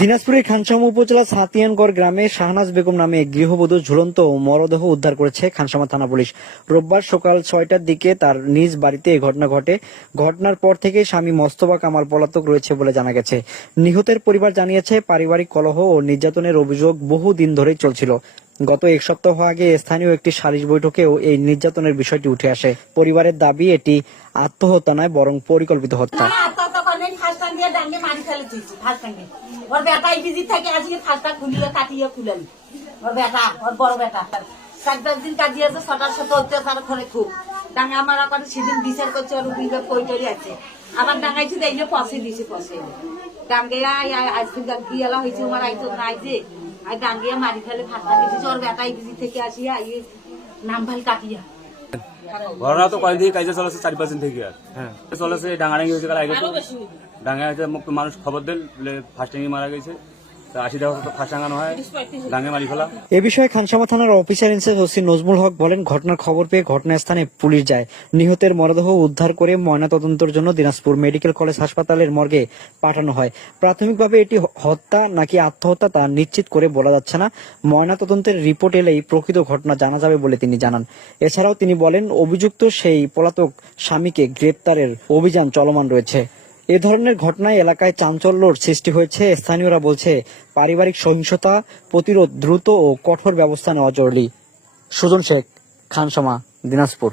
দিনাজপুরের খানসামা উপজেলা সাতিয়ানগড় গ্রামে শাহনাজ বেগম নামে গৃহবধূ ঝুলন্ত মরদেহ উদ্ধার করেছে খানসামা থানা পুলিশ। রোববার সকাল ছয়টার দিকে তার নিজ বাড়িতে এই ঘটনা ঘটে। ঘটনার পর থেকে স্বামী মোস্তফা কামাল পলাতক রয়েছে বলে জানা গেছে। নিহতের পরিবার জানিয়েছে, পারিবারিক কলহ ও নির্যাতনের অভিযোগ বহু দিন ধরেই চলছিল। গত এক সপ্তাহ আগে স্থানীয় একটি সালিশ বৈঠকেও এই নির্যাতনের বিষয়টি উঠে আসে। পরিবারের দাবি, এটি আত্মহত্যা নয়, বরং পরিকল্পিত হত্যা। আত্মহত্যা করেন ফাঁসটা দিয়ে ডাঙ্গে মারি ফেলে দিয়েছি ফাঁসটাকে ওর বেটা এই বিজি থেকে আজকে ফাঁসটা খুলিয়ে কাটিয়ে খুলেন ওর বেটা, ওর বড় বেটা। চার পাঁচ দিন কাজিয়েছে ছটার সাথে অত্যাচার করে খুব। ডাঙ্গা মারা করে সেদিন বিচার করছে, ওর বিবে কইটারি আছে। আবার ডাঙ্গাইছি দেখলে পশে দিছে পশে ডাঙ্গে আজকে গিয়ালা হয়েছে আমার আইতো নাই যে। আর ডাঙ্গিয়া মারি ফেলে, ফাঁসটা দিয়েছে ওর বেটা এই বিজি থেকে আসিয়া এই নাম ভালো কাটিয়া। ঘটনা তো কয়েকদিন কাজে চলেছে চারি পাঁচ দিন থেকে আর হ্যাঁ চলেছে ডাঙাডাঙ্গি হয়েছে কাল আগে তো ডাঙ্গা হয়েছে মুখ মানুষ খবর দেন ফার্স্ট টাইমে মারা গেছে। এ বিষয়ে খানসামা থানার officer in charge OC Nazmul Haque বলেন, ঘটনার খবর পেয়ে ঘটনাস্থানে পুলিশ যায়। নিহতের মরদেহ উদ্ধার করে ময়নাতদন্তের জন্য দিনাজপুর মেডিকেল কলেজ হাসপাতালের মর্গে পাঠানো হয়। প্রাথমিকভাবে এটি হত্যা নাকি আত্মহত্যা তা নিশ্চিত করে বলা যাচ্ছে না। ময়নাতদন্তের রিপোর্ট এলেই প্রকৃত ঘটনা জানা যাবে বলে তিনি জানান। এছাড়াও তিনি বলেন, অভিযুক্ত সেই পলাতক স্বামীকে গ্রেপ্তারের অভিযান চলমান রয়েছে। এ ধরনের ঘটনায় এলাকায় চাঞ্চল্যর সৃষ্টি হয়েছে, স্থানীয়রা বলছে পারিবারিক সহিংসতা, প্রতিরোধ দ্রুত ও কঠোর ব্যবস্থা নেওয়া জরুরি। সুজন শেখ, খানসামা, দিনাজপুর।